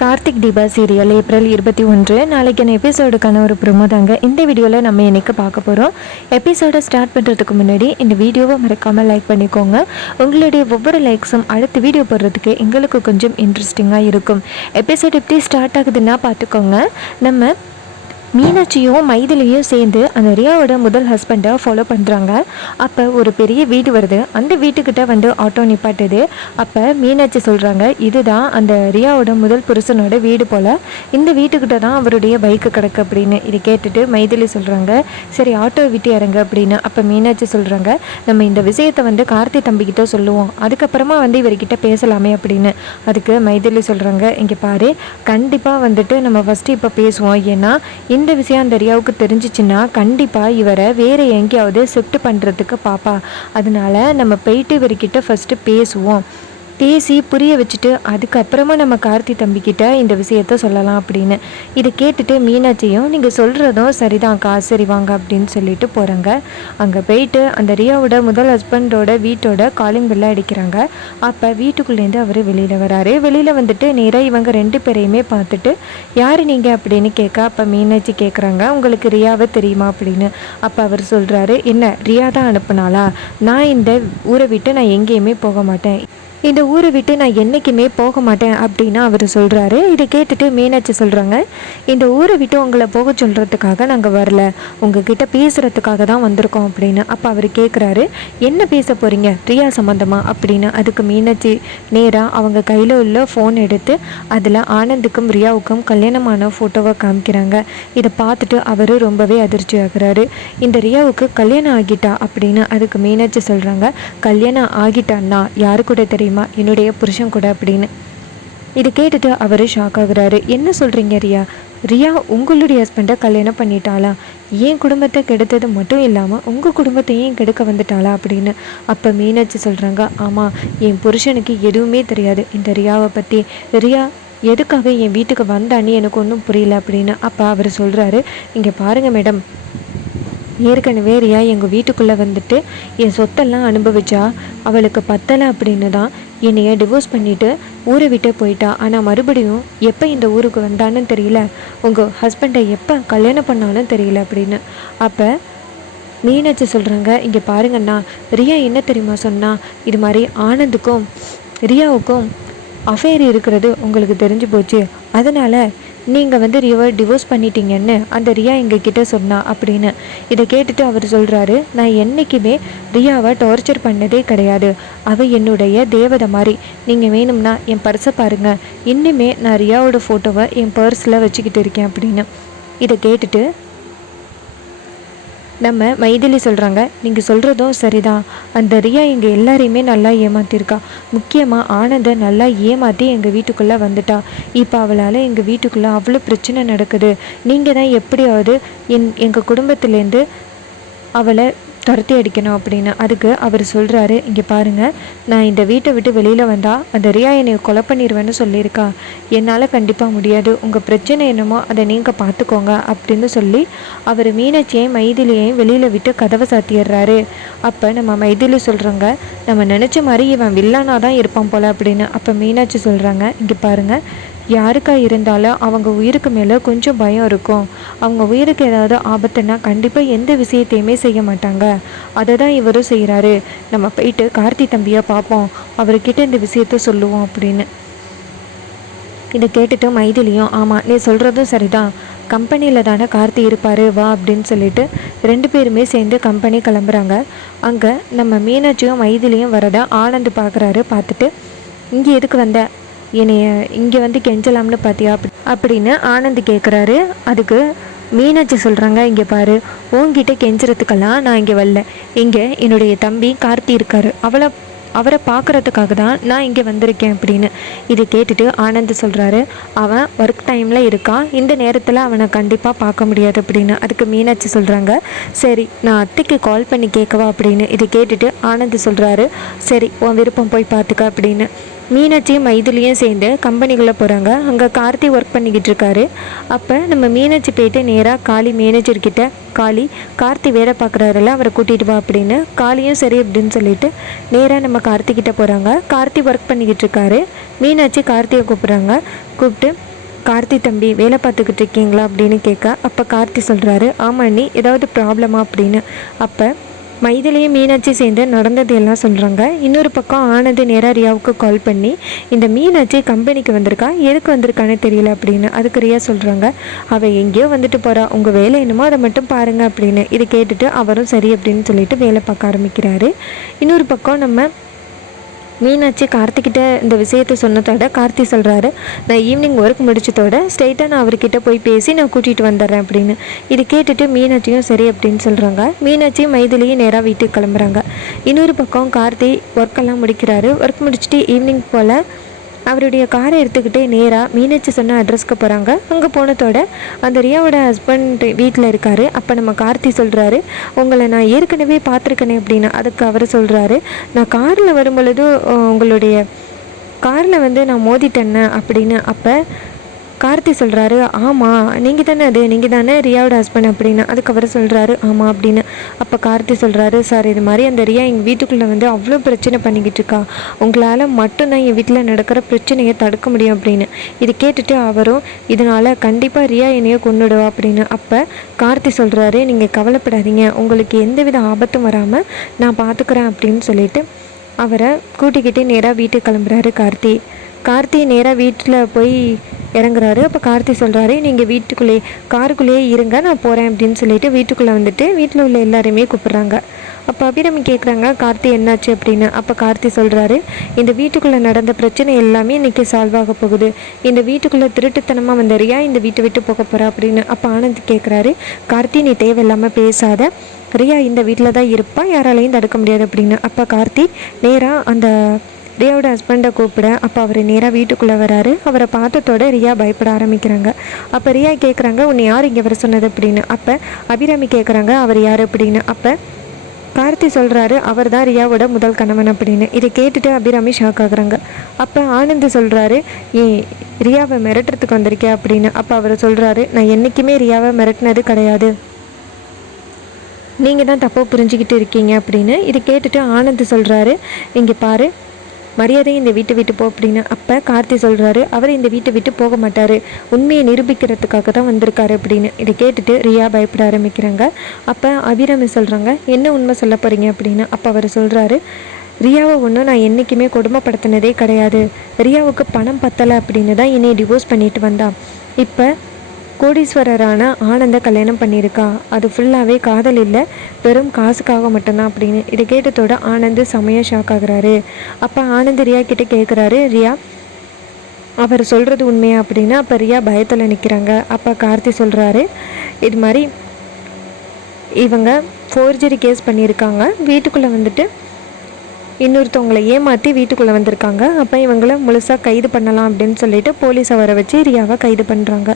Karthik Deepa serial April இருபத்தி ஒன்று. நாளைக்கான எபிசோடுக்கான ஒரு ப்ரொமோ தாங்க. இந்த வீடியோவில் நம்ம இன்றைக்கி பார்க்க போகிறோம் எபிசோடை ஸ்டார்ட் பண்ணுறதுக்கு முன்னாடி இந்த வீடியோவை மறக்காமல் லைக் பண்ணிக்கோங்க. உங்களுடைய ஒவ்வொரு லைக்ஸும் அடுத்த வீடியோ போடுறதுக்கு எங்களுக்கு கொஞ்சம் இன்ட்ரெஸ்டிங்காக இருக்கும். எபிசோட் எப்படி ஸ்டார்ட் ஆகுதுன்னா பார்த்துக்கோங்க. நம்ம மீனாட்சியும் மைதிலியும் சேர்ந்து அந்த ரியாவோட முதல் ஹஸ்பண்டை ஃபாலோ பண்ணுறாங்க அப்போ ஒரு பெரிய வீடு வருது. அந்த வீட்டுக்கிட்ட வந்து ஆட்டோ நிப்பாட்டுது. அப்போ மீனாட்சி சொல்கிறாங்க இதுதான் அந்த ரியாவோட முதல் புருஷனோட வீடு போல். இந்த வீட்டுக்கிட்ட தான் அவருடைய பைக்கு கிடக்கு அப்படின்னு இதை கேட்டுட்டு மைதிலி சொல்கிறாங்க சரி ஆட்டோ விட்டு இறங்க அப்படின்னு. அப்போ மீனாட்சி சொல்கிறாங்க நம்ம இந்த விஷயத்தை வந்து கார்த்தி தம்பிக்கிட்ட சொல்லுவோம். அதுக்கப்புறமா வந்து இவர்கிட்ட பேசலாமே அப்படின்னு. அதுக்கு மைதிலி சொல்கிறாங்க இங்கே பாரு கண்டிப்பாக வந்துட்டு நம்ம ஃபஸ்ட்டு இப்போ பேசுவோம். ஏன்னா இந்த விஷயம் அந்த ரியாவுக்கு தெரிஞ்சிச்சுன்னா கண்டிப்பாக இவரை வேறு எங்கேயாவது ஷிஃப்ட் பண்ணுறதுக்கு பாப்பா. அதனால நம்ம போயிட்டு இவர்கிட்ட ஃபஸ்ட்டு பேசுவோம். பேசி புரிய வச்சுட்டு அதுக்கப்புறமா நம்ம கார்த்தி தம்பிக்கிட்ட இந்த விஷயத்த சொல்லலாம் அப்படின்னு. இதை கேட்டுட்டு மீனாட்சியும் நீங்கள் சொல்கிறதும் சரிதான்க்கா சரி வாங்க அப்படின்னு சொல்லிட்டு போகிறாங்க அங்கே போயிட்டு அந்த ரியாவோட முதல் ஹஸ்பண்டோட வீட்டோட காலிங் பெல்ல அடிக்கிறாங்க. அப்போ வீட்டுக்குள்ளேருந்து அவர் வெளியில் வராரு. வெளியில் வந்துட்டு நேராக இவங்க ரெண்டு பேரையுமே பார்த்துட்டு யார் நீங்கள் அப்படின்னு கேட்க அப்போ மீனாட்சி கேட்குறாங்க உங்களுக்கு ரியாவை தெரியுமா? அப்படின்னு. அப்போ அவர் சொல்கிறாரு என்ன ரியா தான் அனுப்புனாளா? நான் இந்த ஊரை விட்டு நான் எங்கேயுமே போக மாட்டேன். இந்த ஊரை விட்டு நான் என்றைக்குமே போக மாட்டேன் அப்படின்னு அவர் சொல்கிறாரு இதை கேட்டுட்டு மீனாட்சி சொல்கிறாங்க இந்த ஊரை விட்டு உங்களை போக சொல்கிறதுக்காக நாங்கள் வரல. உங்ககிட்ட பேசுகிறதுக்காக தான் வந்திருக்கோம் அப்படின்னு அப்போ அவர் கேட்குறாரு என்ன பேச போகிறீங்க ரியா சம்மந்தமாக அப்படின்னு அதுக்கு மீனாட்சி நேராக அவங்க கையில் உள்ள ஃபோன் எடுத்து அதில் ஆனந்துக்கும் ரியாவுக்கும் கல்யாணமான ஃபோட்டோவை காமிக்கிறாங்க. இதை பார்த்துட்டு அவர் ரொம்பவே அதிர்ச்சி ஆகுறாரு. இந்த ரியாவுக்கு கல்யாணம் ஆகிட்டா? அப்படின்னு அதுக்கு மீனாட்சி சொல்கிறாங்க கல்யாணம் ஆகிட்டான்னா யாரு கூட தெரியுமா? என்னுடைய புருஷன் கூட அப்படின்னு. இது கேட்டுட்டு அவர் ஷாக் ஆகுறாரு. என்ன சொல்கிறீங்க ரியா? ரியா உங்களுடைய ஹஸ்பண்டை கல்யாணம் பண்ணிட்டாளா? என் குடும்பத்தை கெடுத்தது மட்டும் இல்லாமல் உங்கள் குடும்பத்தையும் கெடுக்க வந்துட்டாளா? அப்படின்னு. அப்போ மீனாட்சி சொல்கிறாங்க ஆமாம் என் புருஷனுக்கு எதுவுமே தெரியாது. இந்த ரியாவை பற்றி ரியா எதுக்காக என் வீட்டுக்கு வந்தான்னு எனக்கு ஒன்றும் புரியல. அப்படின்னு. அப்போ அவர் சொல்கிறாரு இங்கே பாருங்கள் மேடம். ஏற்கனவே ரியா எங்கள் வீட்டுக்குள்ளே வந்துட்டு என் சொத்தெல்லாம் அனுபவிச்சா அவளுக்கு பத்தலை அப்படின்னு தான் என்னைய டிவோர்ஸ் பண்ணிவிட்டு ஊரை விட்டு போயிட்டா. ஆனால் மறுபடியும் எப்போ இந்த ஊருக்கு வந்தான்னு தெரியல. உங்கள் ஹஸ்பண்டை எப்போ கல்யாணம் பண்ணாலும் தெரியல அப்படின்னு. அப்போ மீனாட்சி சொல்கிறாங்க இங்கே பாருங்கண்ணா ரியா என்ன தெரியுமா சொன்னா? இது மாதிரி ஆனந்துக்கும் ரியாவுக்கும் அஃபேர் இருக்கிறது உங்களுக்கு தெரிஞ்சு போச்சு. அதனால் நீங்கள் வந்து ரியாவை டிவோர்ஸ் பண்ணிட்டீங்கன்னு அந்த ரியா எங்ககிட்ட சொன்னா அப்படின்னு. இதை கேட்டுட்டு அவர் சொல்கிறாரு நான் என்றைக்குமே ரியாவை டார்ச்சர் பண்ணதே கிடையாது. அவள் என்னுடைய தேவதை மாதிரி. நீங்கள் வேணும்னா என் பர்ஸை பாருங்கள் இன்னுமே நான் ரியாவோட ஃபோட்டோவை என் பர்ஸில் வச்சுக்கிட்டு இருக்கேன் அப்படின்னு. இதை கேட்டுட்டு நம்ம மைதிலி சொல்கிறாங்க நீங்கள் சொல்கிறதும் சரிதான். அந்த ரியா எங்கள் எல்லாரையுமே நல்லா ஏமாத்திருக்கா. முக்கியமாக ஆனந்தை நல்லா ஏமாற்றி எங்கள் வீட்டுக்குள்ளே வந்துட்டா. இப்போ அவளால் எங்கள் வீட்டுக்குள்ளே அவ்வளோ பிரச்சனை நடக்குது. நீங்கள் தான் எப்படியாவது என் எங்கள் குடும்பத்துலேருந்து அவளை துரத்தி அடிக்கணும் அப்படின்னு அதுக்கு அவர் சொல்கிறாரு இங்கே பாருங்கள் நான் இந்த வீட்டை விட்டு வெளியில் வந்தால் அந்த ரியா என்னை கொலை பண்ணிடுவேன்னு சொல்லியிருக்கா. என்னால் கண்டிப்பாக முடியாது. உங்கள் பிரச்சனை என்னமோ அதை நீங்கள் பார்த்துக்கோங்க அப்படின்னு சொல்லி அவர் மீனாட்சியையும் மைதிலியையும் வெளியில் விட்டு கதவை சாத்திடுறாரு. அப்போ நம்ம மைதிலி சொல்கிறாங்க நம்ம நினச்ச மாதிரி இவன் வில்லனாக தான் இருப்பான் போல் அப்படின்னு. அப்போ மீனாட்சி சொல்கிறாங்க இங்கே பாருங்கள் யாருக்கா இருந்தாலும் அவங்க உயிருக்கு மேலே கொஞ்சம் பயம் இருக்கும். அவங்க உயிருக்கு ஏதாவது ஆபத்துன்னா கண்டிப்பாக எந்த விஷயத்தையுமே செய்ய மாட்டாங்க. அதை தான் இவரும் செய்கிறாரு நம்ம போயிட்டு கார்த்தி தம்பியை பார்ப்போம். அவர்கிட்ட இந்த விஷயத்த சொல்லுவோம் அப்படின்னு. இதை கேட்டுட்டு மைதிலியும் ஆமாம் நீ சொல்கிறதும் சரிதான். கம்பெனியில் தானே கார்த்தி இருப்பார் வா அப்படின்னு சொல்லிட்டு ரெண்டு பேருமே சேர்ந்து கம்பெனி கிளம்புறாங்க. அங்கே நம்ம மீனாட்சியும் மைதிலியும் வரதை ஆனந்த் பார்க்குறாரு. பார்த்துட்டு இங்கே எதுக்கு வந்த? என்னைய இங்கே வந்து கெஞ்சலாம்னு பார்த்தியா அப்படி அப்படின்னு ஆனந்த் கேட்குறாரு அதுக்கு மீனாட்சி சொல்கிறாங்க இங்கே பாரு. உன்கிட்ட கெஞ்சுறதுக்கெல்லாம் நான் இங்கே வரல. இங்கே என்னுடைய தம்பி கார்த்தி இருக்காரு. அவளை அவரை பார்க்குறதுக்காக தான் நான் இங்கே வந்திருக்கேன் அப்படின்னு இதை கேட்டுட்டு ஆனந்த் சொல்கிறாரு அவன் ஒர்க் டைமில் இருக்கான் இந்த நேரத்தில் அவனை கண்டிப்பாக பார்க்க முடியாது அப்படின்னு அதுக்கு மீனாட்சி சொல்கிறாங்க சரி நான் அத்தைக்கு கால் பண்ணி கேட்கவா அப்படின்னு இதை கேட்டுட்டு ஆனந்த் சொல்கிறாரு சரி உன் விருப்பம் போய் பார்த்துக்க அப்படின்னு மீனாட்சியும் மைதிலியும் சேர்ந்து கம்பெனிக்குள்ளே போகிறாங்க. அங்கே கார்த்தி ஒர்க் பண்ணிக்கிட்டு இருக்காரு. அப்போ நம்ம மீனாட்சி போயிட்டு நேராக காளி மேனேஜர்கிட்ட காளி கார்த்தி வேலை பார்க்குறாருல அவரை கூட்டிகிட்டு வா அப்படின்னு காளியும் சரி அப்படின்னு சொல்லிட்டு நேராக நம்ம கார்த்திகிட்ட போகிறாங்க. கார்த்தி ஒர்க் பண்ணிக்கிட்டு இருக்காரு. மீனாட்சி கார்த்தியை கூப்பிட்றாங்க. கூப்பிட்டு கார்த்தி தம்பி வேலை பார்த்துக்கிட்டு இருக்கீங்களா? அப்படின்னு கேட்க அப்போ கார்த்தி சொல்கிறாரு ஆமாம் நீ ஏதாவது ப்ராப்ளமா அப்படின்னு. அப்போ மைதிலையும் மீனாட்சி சேர்ந்து நடந்தது எல்லாம் சொல்கிறாங்க இன்னொரு பக்கம் ஆனந்த் நேராக ரியாவுக்கு கால் பண்ணி இந்த மீனாட்சி கம்பெனிக்கு வந்திருக்கா? எதுக்கு வந்திருக்கானே தெரியல அப்படின்னு. அதுக்கு ரியா சொல்கிறாங்க அவள் எங்கேயோ வந்துட்டு போகிறா உங்கள் வேலை என்னமோ அதை மட்டும் பாருங்கள் அப்படின்னு. இதை கேட்டுட்டு அவரும் சரி அப்படின்னு சொல்லிட்டு வேலை பார்க்க ஆரம்பிக்கிறாரு. இன்னொரு பக்கம் நம்ம மீனாட்சி கார்த்திக்கிட்ட இந்த விஷயத்தை சொன்னதோட கார்த்தி சொல்கிறாரு நான் ஈவினிங் ஒர்க் முடிச்சதோட ஸ்ட்ரெயிட்டாக நான் அவர்கிட்ட போய் பேசி நான் கூட்டிகிட்டு வந்துடுறேன் அப்படின்னு. இது கேட்டுட்டு மீனாட்சியும் சரி அப்படின்னு சொல்கிறாங்க மீனாட்சியும் மைதிலியும் நேராக வீட்டுக்கு கிளம்புறாங்க. இன்னொரு பக்கம் கார்த்தி ஒர்க்கெல்லாம் முடிக்கிறாரு. ஒர்க் முடிச்சுட்டு ஈவினிங் போல் அவருடைய காரை எடுத்துக்கிட்டே நேராக மீனாட்சி சொன்ன அட்ரஸ்க்கு போகிறாங்க அங்கே போனதோட அந்த ரியாவோட ஹஸ்பண்ட் வீட்டில் இருக்கார். அப்போ நம்ம கார்த்தி சொல்கிறாரு உங்களை நான் ஏற்கனவே பார்த்துருக்கேனே அப்படின்னு அதுக்கு அவர் சொல்கிறாரு நான் காரில் வரும்பொழுது உங்களுடைய காரில் வந்து நான் மோதிட்டேன்னே அப்படின்னு அப்போ கார்த்தி சொல்கிறாரு ஆமாம் நீங்கள் தானே அது நீங்கள் தானே ரியாவோட ஹஸ்பண்ட் அப்படின்னு. அதுக்கு அவர் சொல்கிறாரு ஆமாம் அப்படின்னு. அப்போ கார்த்தி சொல்கிறாரு சார் இது மாதிரி அந்த ரியா எங்கள் வீட்டுக்குள்ளே வந்து அவ்வளோ பிரச்சனை பண்ணிக்கிட்டு இருக்கா. உங்களால் மட்டும்தான் என் வீட்டில் நடக்கிற பிரச்சனையை தடுக்க முடியும் அப்படின்னு. இது கேட்டுட்டு அவரும் இதனால் கண்டிப்பாக ரியா என்னைய கொண்டுடுவா அப்படின்னு. அப்போ கார்த்தி சொல்கிறாரு நீங்கள் கவலைப்படாதீங்க உங்களுக்கு எந்தவித ஆபத்தும் வராமல் நான் பார்த்துக்குறேன் அப்படின்னு சொல்லிட்டு அவரை கூட்டிக்கிட்டு நேராக வீட்டுக்கு கிளம்புறாரு கார்த்தி. கார்த்தி நேராக வீட்டில் போய் இறங்குறாரு. அப்போ கார்த்தி சொல்கிறாரு நீங்கள் வீட்டுக்குள்ளே காருக்குள்ளேயே இருங்க நான் போகிறேன் அப்படின்னு சொல்லிட்டு வீட்டுக்குள்ளே வந்துட்டு வீட்டில் உள்ள எல்லாருமே கூப்பிட்றாங்க. அப்போ அபிராமி கேட்குறாங்க கார்த்தி என்னாச்சு? அப்படின்னு. அப்போ கார்த்தி சொல்கிறாரு இந்த வீட்டுக்குள்ளே நடந்த பிரச்சனை எல்லாமே இன்றைக்கி சால்வ் ஆக போகுது. இந்த வீட்டுக்குள்ளே திருட்டுத்தனமாக வந்த ரியா இந்த வீட்டை விட்டு போக போகிறா அப்படின்னு. அப்போ ஆனந்த் கேட்குறாரு கார்த்தி நீ தேவையில்லாமல் பேசாத. ரியா இந்த வீட்டில் தான் இருப்பா. யாராலையும் தடுக்க முடியாது அப்படின்னு. அப்போ கார்த்தி நேராக அந்த ரியாவோட ஹஸ்பண்டை கூப்பிட அப்போ அவர் நேராக வீட்டுக்குள்ளே வராரு. அவரை பார்த்ததோட ரியா பயப்பட ஆரம்பிக்கிறாங்க. அப்போ ரியா கேட்குறாங்க உன்னை யார் இங்கே வர சொன்னது? அப்படின்னு. அப்போ அபிராமி கேட்குறாங்க அவர் யார்? அப்படின்னு. அப்போ கார்த்தி சொல்கிறாரு அவர் தான் ரியாவோட முதல் கணவன் அப்படின்னு. இதை கேட்டுட்டு அபிராமி ஷாக் ஆகுறாங்க. அப்போ ஆனந்த் சொல்கிறாரு ஏ ரியாவை மிரட்டுறதுக்கு வந்திருக்கே அப்படின்னு. அப்போ அவர் சொல்கிறாரு நான் என்றைக்குமே ரியாவை மிரட்டினது கிடையாது. நீங்கள் தான் தப்பாக புரிஞ்சுக்கிட்டு இருக்கீங்க அப்படின்னு. இதை கேட்டுட்டு ஆனந்த் சொல்கிறாரு இங்கே பாரு மரியாதை இந்த வீட்டை விட்டு போ அப்படின்னு அப்போ கார்த்தி சொல்கிறாரு அவர் இந்த வீட்டை விட்டு போக மாட்டார். உண்மையை நிரூபிக்கிறதுக்காக தான் வந்திருக்காரு அப்படின்னு. இதை கேட்டுட்டு ரியா பயப்பட ஆரம்பிக்கிறாங்க. அப்போ அபிராமி சொல்கிறாங்க என்ன உண்மை சொல்ல போகிறீங்க அப்படின்னு. அப்போ அவர் சொல்கிறாரு ரியாவை ஒன்றும் நான் என்றைக்குமே கொடுமைப்படுத்தினதே கிடையாது. ரியாவுக்கு பணம் பத்தலை அப்படின்னு தான் என்னை டிவோர்ஸ் பண்ணிட்டு வந்தான். இப்போ கோடீஸ்வரரான ஆனந்த கல்யாணம் பண்ணியிருக்கா. அது ஃபுல்லாகவே காதல் இல்லை. வெறும் காசுக்காக மட்டும்தான் அப்படின்னு. இதை கேட்டதோட ஆனந்த் செமையாக ஷாக் ஆகுறாரு. அப்போ ஆனந்த் ரியா கிட்ட கேட்குறாரு ரியா அவர் சொல்கிறது உண்மையா? அப்படின்னா. அப்போ ரியா பயத்தில் நிற்கிறாங்க அப்போ கார்த்தி சொல்கிறாரு இது மாதிரி இவங்க ஃபோர்ஜரி கேஸ் பண்ணியிருக்காங்க. வீட்டுக்குள்ளே வந்துட்டு இன்னொருத்தவங்களை ஏமாற்றி வீட்டுக்குள்ளே வந்திருக்காங்க. அப்போ இவங்கள முழுசாக கைது பண்ணலாம் அப்படின்னு சொல்லிட்டு போலீஸை வர வச்சு ரியாவை கைது பண்ணுறாங்க